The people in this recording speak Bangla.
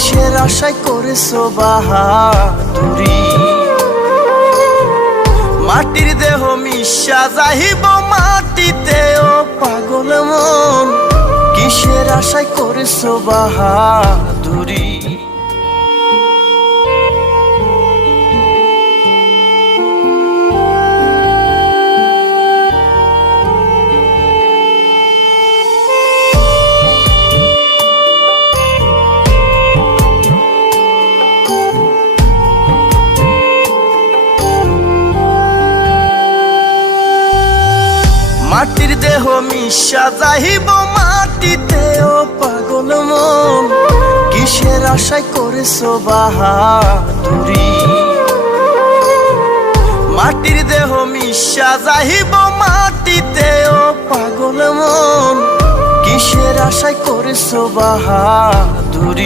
কিসের আশায় করেছো বাহাদুরি মাটির দেহ মিশা যাইব মাটিতে ও পাগল মন কিসের আশায় করেছো বাহাদুরি মাটির দেহ মিশা যাইব মাটিতে ও পাগল মন কিসের আশায় করেছো বাহাদুরি মাটির দেহ মিশা যাইব মাটিতে ও পাগল মন কিসের আশায় করেছো বাহাদুরি